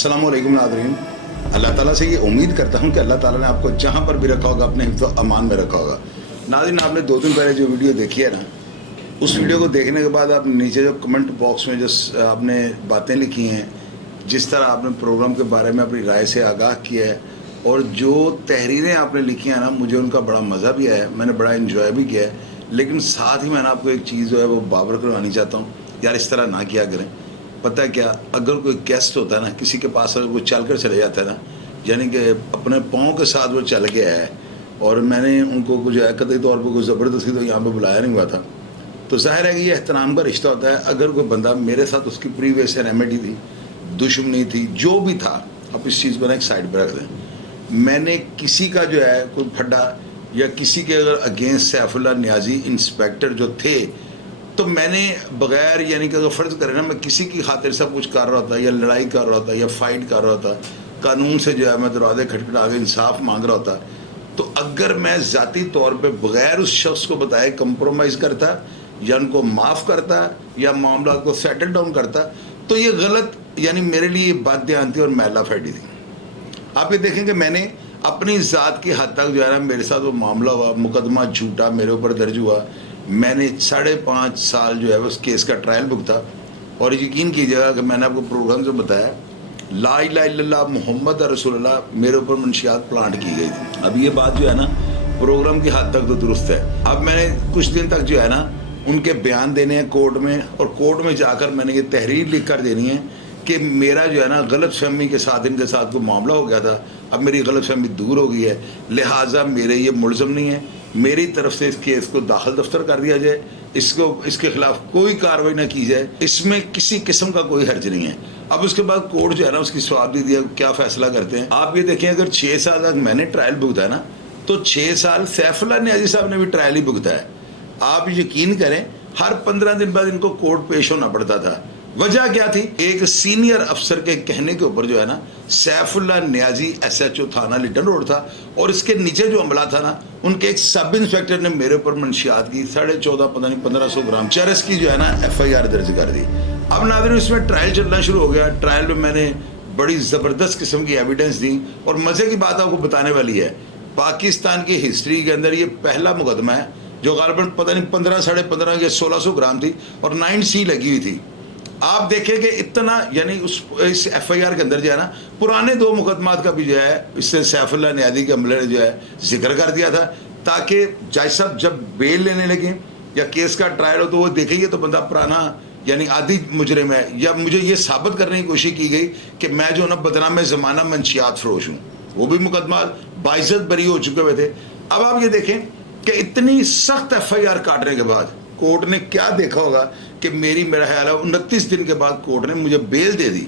अस्सलाम वालेकुम नाज़रीन। अल्लाह ताला से ये उम्मीद करता हूँ कि अल्लाह ताला ने आपको जहाँ पर भी रखा होगा अपने हिफ्ज़ व अमान में रखा होगा। नाज़रीन, आपने 2 दिन पहले जो वीडियो देखी है ना, उस वीडियो को देखने के बाद आप नीचे जो कमेंट बॉक्स में जो आपने बातें लिखी हैं, जिस तरह आपने प्रोग्राम के बारे में अपनी राय से आगाह किया है और जो तहरीरें आपने लिखी हैं ना, मुझे उनका बड़ा मज़ा भी आया है, मैंने बड़ा इन्जॉय भी किया है। लेकिन साथ ही मैंने आपको एक चीज़ जो है वो बाबर करवानी चाहता हूँ, यार इस तरह ना किया करें। पता है क्या, अगर कोई गेस्ट होता है ना, किसी के पास अगर वो चल कर चले जाता है ना, यानी कि अपने पाँव के साथ वो चल गया है और मैंने उनको कुछ कतई तौर पर कोई ज़बरदस्ती तो यहाँ पे बुलाया नहीं हुआ था, तो जाहिर है कि ये एहतराम का रिश्ता होता है। अगर कोई बंदा मेरे साथ उसकी प्रीवियस रेमेडी थी, दुश्मनी थी, जो भी था, आप इस चीज़ को ना एक साइड पर रख दें। मैंने किसी का जो है कोई फड्डा या किसी के अगर अगेंस्ट सैफुल्लाह नियाज़ी इंस्पेक्टर जो थे, तो मैंने बग़ैर यानी कि अगर फ़र्ज़ करें ना, मैं किसी की खातिर सब कुछ कर रहा था या लड़ाई कर रहा था या फ़ाइट कर रहा था, कानून से जो है मैं दरवाज़े खटखटा के इंसाफ मांग रहा था, तो अगर मैं ज़ाती तौर पे बग़ैर उस शख्स को बताए कंप्रोमाइज़ करता या उनको माफ़ करता या मामला को सेटल डाउन करता, तो ये गलत यानी मेरे लिए बात ध्यान थी और मैला फैडी थी। आप ये देखें कि मैंने अपनी ज़ात की हद तक जो है ना, मेरे साथ वो मामला हुआ, मुकदमा झूठा मेरे ऊपर दर्ज हुआ, मैंने 5.5 साल जो है उस केस का ट्रायल भुगता। और यकीन कीजिएगा कि मैंने आपको प्रोग्राम से बताया, ला इलाहा इल्लल्लाह मुहम्मद रसूलुल्लाह मेरे ऊपर मंशियात प्लांट की गई थी। अब ये बात जो है ना, प्रोग्राम की हद तक तो दुरुस्त है। अब मैंने कुछ दिन तक जो है ना उनके बयान देने हैं कोर्ट में, और कोर्ट में जाकर मैंने ये तहरीर लिख कर देनी है कि मेरा जो है ना गलत फहमी के साथ इनके साथ कोई मामला हो गया था, अब मेरी गलत फहमी दूर हो गई है, लिहाजा मेरे ये मुलज़म नहीं है, मेरी तरफ से इस केस को दाखिल दफ्तर कर दिया जाए, इसके खिलाफ कोई कार्रवाई ना की जाए, इसमें किसी किस्म का कोई हर्ज नहीं है। अब उसके बाद कोर्ट जो है ना उसकी सवाब दे दिया, क्या फैसला करते हैं। आप ये देखें, अगर 6 साल तक मैंने ट्रायल भुगता है ना, तो 6 साल सैफुल्लाह नियाज़ी साहब ने भी ट्रायल ही भुगता है। आप यकीन करें, हर 15 दिन बाद इनको कोर्ट पेश होना पड़ता था। वजह क्या थी? एक सीनियर अफसर के कहने के ऊपर जो है ना, सैफुल्लाह नियाज़ी SHO थाना लिटन रोड था और इसके नीचे जो अमला था ना, उनके एक सब इंस्पेक्टर ने मेरे ऊपर मंशियात की 14.5 पता नहीं 1500 ग्राम चरस की जो है ना FIR दर्ज कर दी। अब नाज़रीन, इसमें ट्रायल चलना शुरू हो गया। ट्रायल में मैंने बड़ी ज़बरदस्त किस्म की एविडेंस दी और मज़े की बात आपको बताने वाली है, पाकिस्तान की हिस्ट्री के अंदर ये पहला मुकदमा है जो ग़ालिबन पता नहीं 15 साढ़े 15 या 1600 ग्राम थी और 9C लगी हुई थी। आप देखें कि इतना यानी इस FIR के अंदर जो है ना, पुराने 2 मुकदमात का भी जो है इससे सैफुल्लाह नियाज़ी के अमले ने जो है जिक्र कर दिया था, ताकि जज साहब जब बेल लेने लगे या केस का ट्रायल हो तो वो देखेंगे तो बंदा पुराना यानी आदि मुजरिम है, या मुझे ये साबित करने की कोशिश की गई कि मैं जो ना बदनाम ज़माना मंशियात फरोश हूँ। वो भी मुकदमा बाइज़्ज़त बरी हो चुके हुए थे। अब आप ये देखें कि इतनी सख्त FIR काटने के बाद कोर्ट ने क्या देखा होगा कि मेरा ख्याल है 29 दिन के बाद कोर्ट ने मुझे बेल दे दी।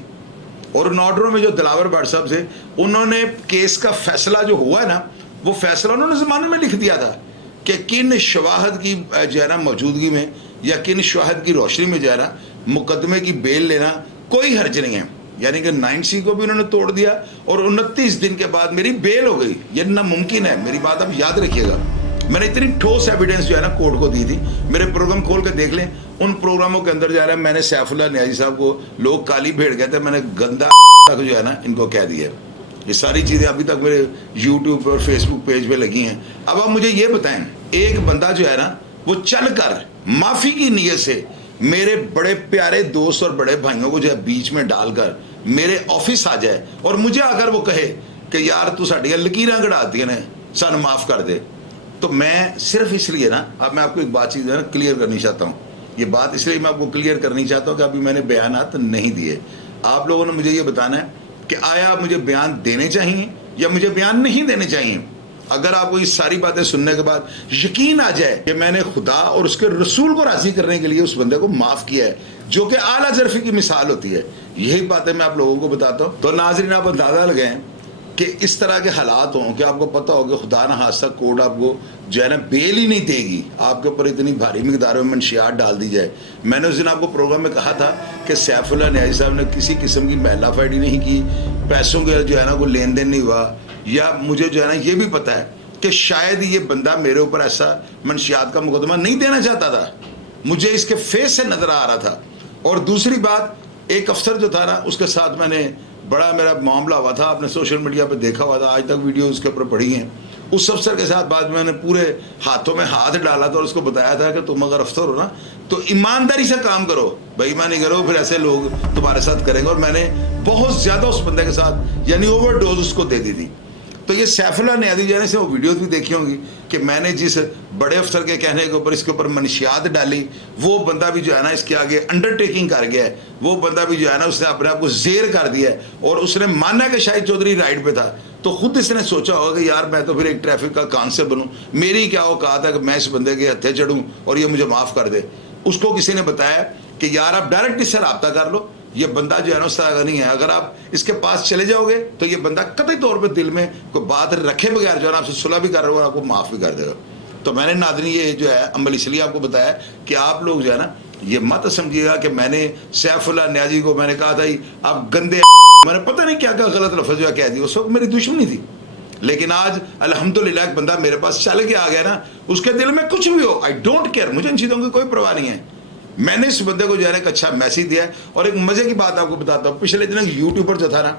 और उन ऑर्डरों में जो दिलावर भट्ट साहब से उन्होंने केस का फैसला जो हुआ है ना, वो फैसला उन्होंने ज़माने में लिख दिया था कि किन शवाहद की जो है ना मौजूदगी में या किन शवाहद की रोशनी में जो है ना मुकदमे की बेल लेना कोई हर्ज नहीं है। यानी कि 9C को भी उन्होंने तोड़ दिया और 29 दिन के बाद मेरी बेल हो गई। ये नामुमकिन है, मेरी बात आप याद रखिएगा। मैंने इतनी ठोस एविडेंस जो है ना कोर्ट को दी थी। मेरे प्रोग्राम खोल के देख लें, उन प्रोग्रामों के अंदर जो है ना मैंने सैफुल्लाह नियाज़ी साहब को लोग काली भेड़ कहते हैं, मैंने गंदा तक जो है ना इनको कह दिया। ये सारी चीज़ें अभी तक मेरे YouTube और Facebook पेज पे लगी हैं। अब आप मुझे ये बताएं, एक बंदा जो है ना वो चल कर माफ़ी की नीयत से मेरे बड़े प्यारे दोस्त और बड़े भाइयों को जो है बीच में डालकर मेरे ऑफिस आ जाए और मुझे अगर वो कहे कि यार तू साड़ियाँ लकीरां कढ़ाती ने, सन माफ़ कर दे, तो मैं सिर्फ इसलिए ना, अब मैं आपको एक बात चीज़ है ना क्लियर करनी चाहता हूँ। ये बात इसलिए मैं आपको क्लियर करनी चाहता हूँ कि अभी मैंने बयानात नहीं दिए। आप लोगों ने मुझे ये बताना है कि आया मुझे बयान देने चाहिए या मुझे बयान नहीं देने चाहिए। अगर आपको ये सारी बातें सुनने के बाद यकीन आ जाए कि मैंने खुदा और उसके रसूल को राज़ी करने के लिए उस बंदे को माफ़ किया है, जो कि आला ज़रफ़ी की मिसाल होती है, यही बातें मैं आप लोगों को बताता हूँ। तो नाज़रीन, आप अंदाज़ा लगाएं कि इस तरह के हालात हों कि आपको पता हो कि खुदा ना हादसा कोर्ट आपको जो है ना बेल ही नहीं देगी, आपके ऊपर इतनी भारी मिकदार में मंशियात डाल दी जाए। मैंने उस दिन आपको प्रोग्राम में कहा था कि सैफुल्लाह नियाज़ी साहब ने किसी किस्म की महला फाइडी नहीं की, पैसों के जो है ना कोई लेन देन नहीं हुआ, या मुझे जो है ना ये भी पता है कि शायद ये बंदा मेरे ऊपर ऐसा मंशियात का मुकदमा नहीं देना चाहता था, मुझे इसके फेस से नज़र आ रहा था। और दूसरी बात, एक अफसर जो था ना उसके साथ मैंने बड़ा मेरा मामला हुआ था, आपने सोशल मीडिया पे देखा हुआ था, आज तक वीडियो उसके ऊपर पड़ी हैं। उस अफसर के साथ बाद में मैंने पूरे हाथों में हाथ डाला था और उसको बताया था कि तुम अगर अफसर हो ना तो ईमानदारी से काम करो, बेईमानी करो फिर ऐसे लोग तुम्हारे साथ करेंगे। और मैंने बहुत ज़्यादा उस बंदे के साथ यानी ओवरडोज उसको दे दी थी। तो ये सैफुल्लाह नियाज़ी जाने से वो वीडियोस भी देखी होंगी कि मैंने जिस बड़े अफसर के कहने के ऊपर इसके ऊपर मनशियात डाली, वो बंदा भी जो है ना इसके आगे अंडरटेकिंग कर गया है, वो बंदा भी जो है ना उसने अपने आप को ज़ेर कर दिया है और उसने माना कि शाहिद चौधरी राइड पे था। तो खुद इसने सोचा होगा कि यार मैं तो फिर एक ट्रैफिक का कांस्टेबल बनूँ, मेरी क्या औकात है कि मैं इस बंदे के हत्थे चढ़ूँ और ये मुझे माफ़ कर दे। उसको किसी ने बताया कि यार आप डायरेक्ट इससे रब्ता कर लो, ये बंदा जो है ना उस तरह का नहीं है, अगर आप इसके पास चले जाओगे तो ये बंदा कतई तौर पे दिल में कोई बात रखे बगैर जो है ना आपसे सुलह भी कर रहा होगा, आपको माफ़ भी कर देगा। तो मैंने नाज़रीन ये जो है अमल इसलिए आपको बताया कि आप लोग जो है ना ये मत समझिएगा कि मैंने सैफुल्लाह नियाज़ी को मैंने कहा था आप गंदे, मैंने पता नहीं क्या क्या गलत लफ्ज़ जो कह दिया। उस वक्त मेरी दुश्मनी थी, लेकिन आज अल्हम्दुलिल्लाह एक बंदा मेरे पास चल के आ गया ना, उसके दिल में कुछ भी हो, आई डोंट केयर, मुझे इन चीज़ों की कोई परवाह नहीं है। मैंने इस बंदे को जो है ना एक अच्छा मैसेज दिया है। और एक मज़े की बात आपको बताता हूँ, पिछले दिन यूट्यूबर जो था ना,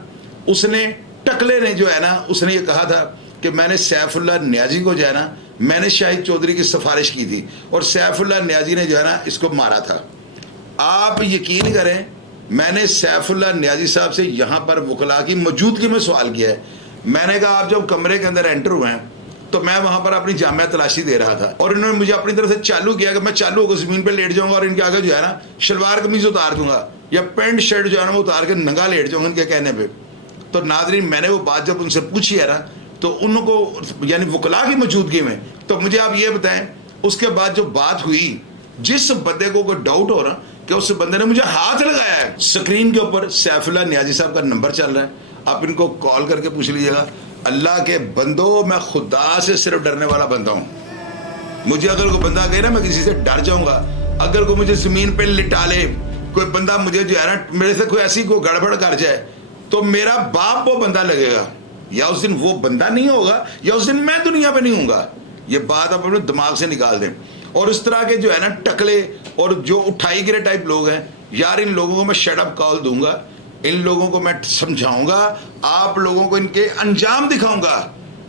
उसने टकले ने जो है ना उसने ये कहा था कि मैंने सैफुल्लाह नियाज़ी को जो है ना मैंने शाहिद चौधरी की सिफारिश की थी और सैफुल्लाह नियाज़ी ने जो है ना इसको मारा था। आप यकीन करें, मैंने सैफुल्लाह नियाज़ी साहब से यहाँ पर वकला की मौजूदगी में सवाल किया है। मैंने कहा आप जब कमरे के अंदर एंटर हुए हैं तो मैं वहाँ पर अपनी जामिया तलाशी दे रहा था और इन्होंने मुझे अपनी तरफ से चालू किया कि मैं चालू होकर ज़मीन पे लेट जाऊँगा और इनके आगे जो है ना शलवार कमीज़ उतार दूंगा या पेंट शर्ट जो है ना वो उतार के नंगा लेट जाऊँगा इनके कहने पे। तो नाज़रीन मैंने वो बात जब उनसे पूछी है ना तो उनको यानी वकला की मौजूदगी में, तो मुझे आप ये बताएं उसके बाद जो बात हुई, जिस बंदे को कोई डाउट हो रहा कि उस बंदे ने मुझे हाथ लगाया है, स्क्रीन के ऊपर सैफुल्लाह नियाज़ी साहब का नंबर चल रहा है, आप इनको कॉल करके पूछ लीजिएगा। अल्लाह के बंदो, मैं खुदा से सिर्फ डरने वाला बंदा हूँ। मुझे अगर कोई बंदा कहे ना मैं किसी से डर जाऊँगा, अगर कोई मुझे ज़मीन पे लिटा ले, कोई बंदा मुझे जो है ना मेरे से कोई ऐसी कोई गड़बड़ कर जाए तो मेरा बाप वो बंदा लगेगा, या उस दिन वो बंदा नहीं होगा या उस दिन मैं दुनिया पे नहीं हूँगा। ये बात आप अपने दिमाग से निकाल दें। और इस तरह के जो है ना टकले और जो उठाई गिरे टाइप लोग हैं, यार इन लोगों को मैं शट अप कॉल दूंगा, इन लोगों को मैं समझाऊंगा, आप लोगों को इनके अंजाम दिखाऊंगा।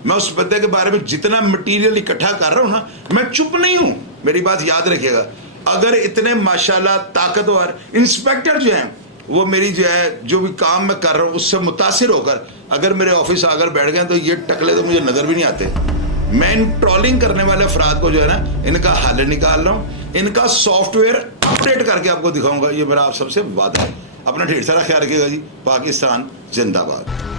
मैं उस बंदे के बारे में जितना मटेरियल इकट्ठा कर रहा हूँ ना, मैं चुप नहीं हूँ, मेरी बात याद रखिएगा। अगर इतने माशाल्लाह ताकतवर इंस्पेक्टर जो हैं वो मेरी जो है जो भी काम मैं कर रहा हूँ उससे मुतासिर होकर अगर मेरे ऑफिस आकर बैठ गए तो ये टकले तो मुझे नज़र भी नहीं आते। मैं इन ट्रोलिंग करने वाले अफराद को जो है ना इनका हल निकाल रहा हूँ, इनका सॉफ्टवेयर अपडेट करके आपको दिखाऊंगा, ये मेरा आप सबसे वादा है। अपना ढेर सारा ख्याल रखिएगा जी। पाकिस्तान जिंदाबाद।